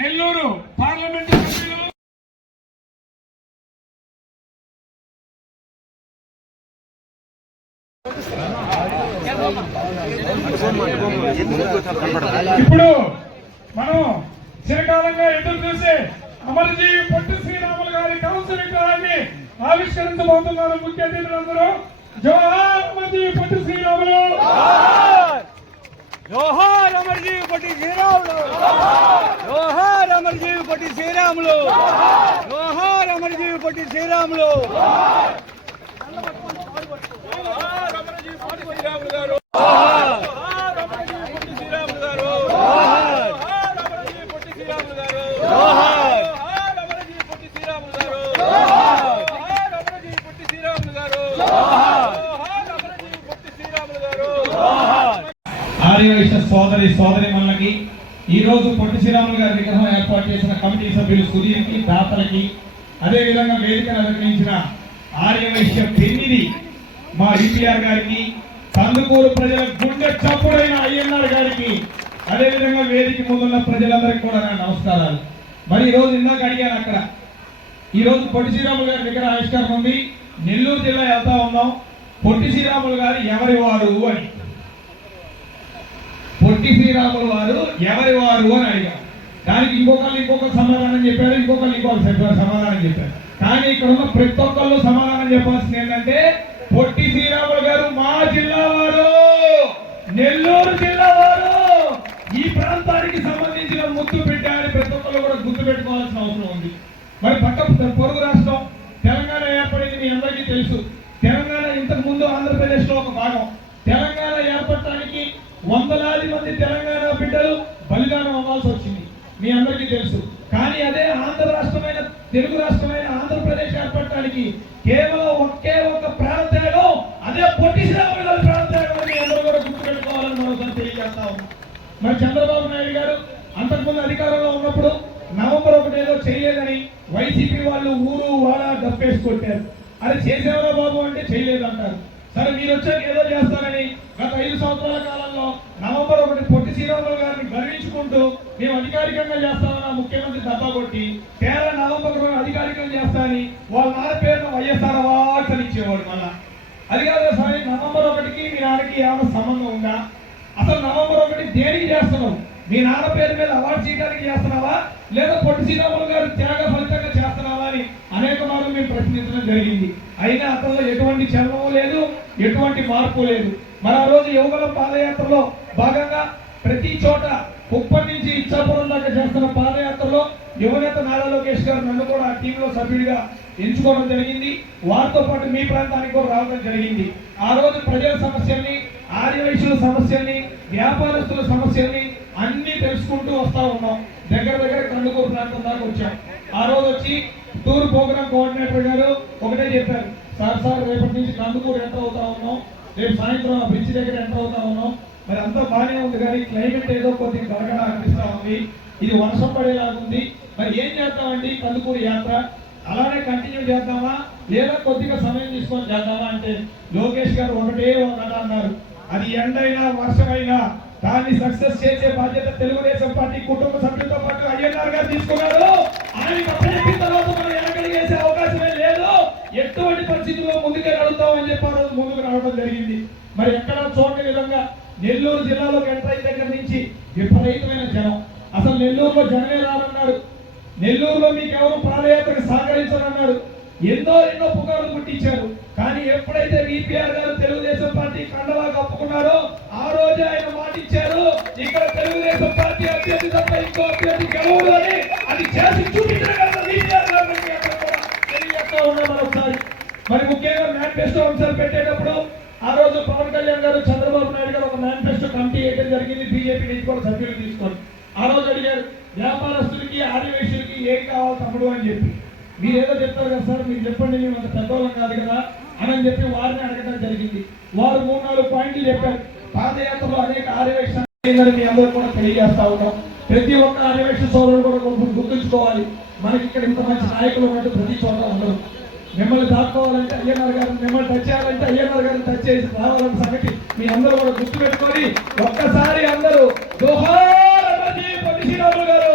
Nellore parliament సభ్యులు ఇప్పుడు మనం చిరకాలంగా ఎదురు చూసే అమరజీవి పొట్టి శ్రీరాములు గారి కౌన్సిల్ విగ్రహాన్ని ఆవిష్కరించబోతున్నారు ముఖ్య అతిథులందరూ. జోహార్ అమరజీవి పొట్టి శ్రీరాములు, జోహార్ అమరజీవి పొట్టి శ్రీరాములు, జోహార్ అమరజీవి పొట్టి శ్రీరాములు, జోహార్ అమరజీవి పొట్టి శ్రీరాములు, జోహార్ అమరజీవి పొట్టి శ్రీరాములు గారు, జోహార్ అమరజీవి పొట్టి శ్రీరాములు గారు, జోహార్ అమరజీవి పొట్టి శ్రీరాములు గారు, జోహార్ అమరజీవి పొట్టి శ్రీరాములు గారు, జోహార్ అమరజీవి పొట్టి శ్రీరాములు గారు, జోహార్ అమరజీవి పొట్టి శ్రీరాములు గారు, జోహార్. ఆర్యవైశ్య సోదరి సోదరిమణులకి ఈ రోజు పొట్టి శ్రీరాములు గారి విగ్రహం ఏర్పాటు చేసిన కమిటీ సభ్యులు సుధీర్కి, దాతలకి, అదేవిధంగా వేదికను అలంకరించిన ఆర్యవైశ్య పెన్నిది మా ఈపీఆర్ గారికి, కందుకూరు ప్రజల గుండె చప్పుడైన అయ్యన్నార్ గారికి, అదేవిధంగా వేదిక ముందున్న ప్రజలందరికీ కూడా నా నమస్కారాలు. మరి ఈ రోజు ఇందాక అడిగాను, అక్కడ ఈ రోజు పొట్టి శ్రీరాములు గారి విగ్రహ ఆవిష్కరణ ఉంది. నెల్లూరు జిల్లా వెళ్తా ఉన్నాం. పొట్టి శ్రీరాములు గారు ఎవరి వారు అని, పొట్టి శ్రీరాములు వారు ఎవరి వారు అని అడిగాం. దానికి ఇంకొక సమాధానం చెప్పారు, ఇంకొక సమాధానం చెప్పారు. కానీ ఇక్కడ ఉన్న ప్రతి ఒక్కళ్ళు సమాధానం చెప్పాల్సింది ఏంటంటే పొట్టి శ్రీరాములు గారు మా జిల్లా వారు, నెల్లూరు జిల్లా వారు, ఈ ప్రాంతానికి సంబంధించిన ముద్దు పెట్టారని ప్రతి ఒక్కళ్ళు కూడా గుర్తు పెట్టుకోవాల్సిన అవసరం ఉంది. మరి పక్క పొరుగు రాష్ట్రం తెలంగాణ ఏర్పడింది, మీ అందరికీ తెలుసు. తెలంగాణ ఇంతకు ముందు ఆంధ్రప్రదేశ్ లో ఒక భాగం. తెలంగాణ ఏర్పడటానికి వందలాది మంది తెలంగాణ బిడ్డలు బలిదానం అవ్వాల్సి వచ్చింది, మీ అందరికీ తెలుసు. కానీ అదే ఆంధ్ర రాష్ట్రమైన తెలుగు రాష్ట్రమైన ఆంధ్రప్రదేశ్ ఏర్పడటానికి కేవలం ఒకే ఒక ప్రాణత్యాగం, అదే పొట్టి శ్రీరాములు గారి ప్రాణత్యాగం అని అందరూ కూడా గుర్తుపెట్టుకోవాలని మరోసారి తెలియజేస్తా ఉన్నాం. మరి చంద్రబాబు నాయుడు గారు అంతకుముందు అధికారంలో ఉన్నప్పుడు నవంబర్ 1 ఏదో చేయలేదని వైసీపీ వాళ్ళు ఊరు వాడ డబ్బేసి కొట్టారు. అది చేసేవరా బాబు అంటే చేయలేదంటారు. సరే మీరు వచ్చాక ఏదో చేస్తారని గత 5 సంవత్సరాల కాలంలో నవంబర్ 1 పొట్టి శ్రీరాములు గారిని గర్వించుకుంటూ మేము అధికారికంగా చేస్తామని ముఖ్యమంత్రి దబ్బా కొట్టి కేరళ నవంబర్ 1 అధికారికంగా చేస్తానని వాళ్ళ నాన్న పేరును వైఎస్ఆర్ అవార్డ్స్ అని ఇచ్చేవాడు. మళ్ళా అది కాదు సరే, నవంబర్ 1కి మీ నాన్నకి ఏమైనా సంబంధం ఉందా? అసలు నవంబర్ 1 దేనికి చేస్తున్నావు? మీ నాన్న పేరు మీద అవార్డు చేయడానికి చేస్తున్నావా, లేదా పొట్టి శ్రీరాములు గారు త్యాగ ఫలితంగా చేస్తున్నావా అని అనేక మార్లు మేము ప్రశ్నించడం జరిగింది. అయినా అతనిలో ఎటువంటి చలనం లేదు, ఎటువంటి మార్పు లేదు. మరి ఆ రోజు యువగలం పాదయాత్రలో భాగంగా ప్రతి చోట కుప్పం నుంచి ఇచ్చాపురం దాకా చేస్తున్న పాదయాత్రలో యువనేత నారా లోకేష్ గారు నన్ను కూడా ఆ టీంలో సభ్యుడిగా ఎంచుకోవడం జరిగింది. వారితో పాటు మీ ప్రాంతానికి కూడా రావడం జరిగింది. ఆ రోజు ప్రజల సమస్యల్ని, ఆర్యవైశ్యుల సమస్యల్ని, వ్యాపారస్తుల సమస్యల్ని అన్ని తెలుసుకుంటూ వస్తా ఉన్నాం. దగ్గర కందుకూరు ప్రాంతం దాకా వచ్చాం. ఆ రోజు వచ్చి టూర్ ప్రోగ్రామ్ కోఆర్డినేటర్ గారు ఒకటే చెప్పారు, సార్ రేపటి నుంచి కందుకూరు ఎంటర్ అవుతా ఉన్నాం, రేపు సాయంత్రం ఆ బ్రిడ్జ్ దగ్గర ఎంటర్ అవుతా ఉన్నాం. మరి అంతా బాగానే ఉంది, కానీ క్లైమేట్ ఏదో కొద్దిగా గడగడా అనిపిస్తా ఉంది, ఇది వర్షం పడేలాగుంది. మరి ఏం చేద్దామండి కందుకూరు యాత్ర అలానే కంటిన్యూ చేద్దామా, లేదా కొద్దిగా సమయం తీసుకొని చేద్దామా అంటే లోకేష్ గారు ఒకటే ఒక మాట అన్నారు, అది ఎండైనా వర్షమైనా దాన్ని సక్సెస్ చేసే బాధ్యత తెలుగుదేశం పార్టీ కుటుంబ సభ్యులతో పాటు అయ్యన్నార్ గారు తీసుకున్నారు. ఆయనకి అప్పచెప్పిన తర్వాత మనం వెనకడి వేసే అవకాశమే లేదు, ఎటువంటి పరిస్థితుల్లో ముందుకే నడుస్తామని చెప్పారు. ముందుకు రావడం జరిగింది. మరి ఎక్కడ చూడని విధంగా నెల్లూరు జిల్లాలోకి ఎంటర్ అయిన దగ్గర నుంచి విపరీతమైన జనం. అసలు నెల్లూరులో జనమే రారన్నాడు, నెల్లూరులో మీకు ఎవరు పాదయాత్రకు సహకరించారన్నాడు, ఎన్నో పుకార్లు పుట్టించారు. కానీ ఎప్పుడైతే ఈపీఆర్ గారు తెలుగుదేశం పార్టీ కండవా కప్పుకున్నారో ఆ రోజే ఆయన మాటిచ్చారు, ఇక్కడ తెలుగుదేశం పార్టీ అభ్యర్థి తప్ప ఇంకో అభ్యర్థి గెలవడు అని. అది చేసి చూపించడం తెలియజేస్తా ఉన్నాం ఒకసారి. మరి ముఖ్యంగా మేనిఫెస్టో అంశాలు పెట్టేటప్పుడు ఆ రోజు పవన్ కళ్యాణ్ గారు, చంద్రబాబు నాయుడు గారు ఒక మేనిఫెస్టో కమిటీ వేయడం జరిగింది. బీజేపీ నుంచి కూడా సభ్యులు తీసుకొని ఆ రోజు అడిగారు, వ్యాపారస్తులకి ఆదివేశులకి ఏం కావాలి తమ్ముడు అని చెప్పి. మీరు ఏదో చెప్తారు కదా సార్, మీరు చెప్పండి, మేము అంత పెద్దవాళ్ళం కాదు కదా అని చెప్పి వారిని అడగడం జరిగింది. వారు 3-4 పాయింట్లు చెప్పారు. పాదయాత్రలో అనేక ఆర్యవేశాలు మీ అందరూ కూడా తెలియజేస్తా ఉన్నాం. ప్రతి ఒక్క ఆర్యవేశ సోదరుడు కూడా గుర్తుంచుకోవాలి, మనకి ఇక్కడ ఇంత మంచి నాయకులు ఉన్నట్టు ప్రతి చోట ఉండరు. మిమ్మల్ని దాక్కోవాలంటే అయ్యన్నార్ గారు, మిమ్మల్ని టచ్ చేయాలంటే అయ్యన్నార్ గారిని టచ్ చేసి రావాలన్న సంగతి మీ అందరూ కూడా గుర్తుపెట్టుకొని ఒక్కసారి అందరూ జోహార్ అమరజీవి పొట్టి శ్రీరాములు గారు.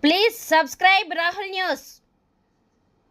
Please subscribe Rahul News.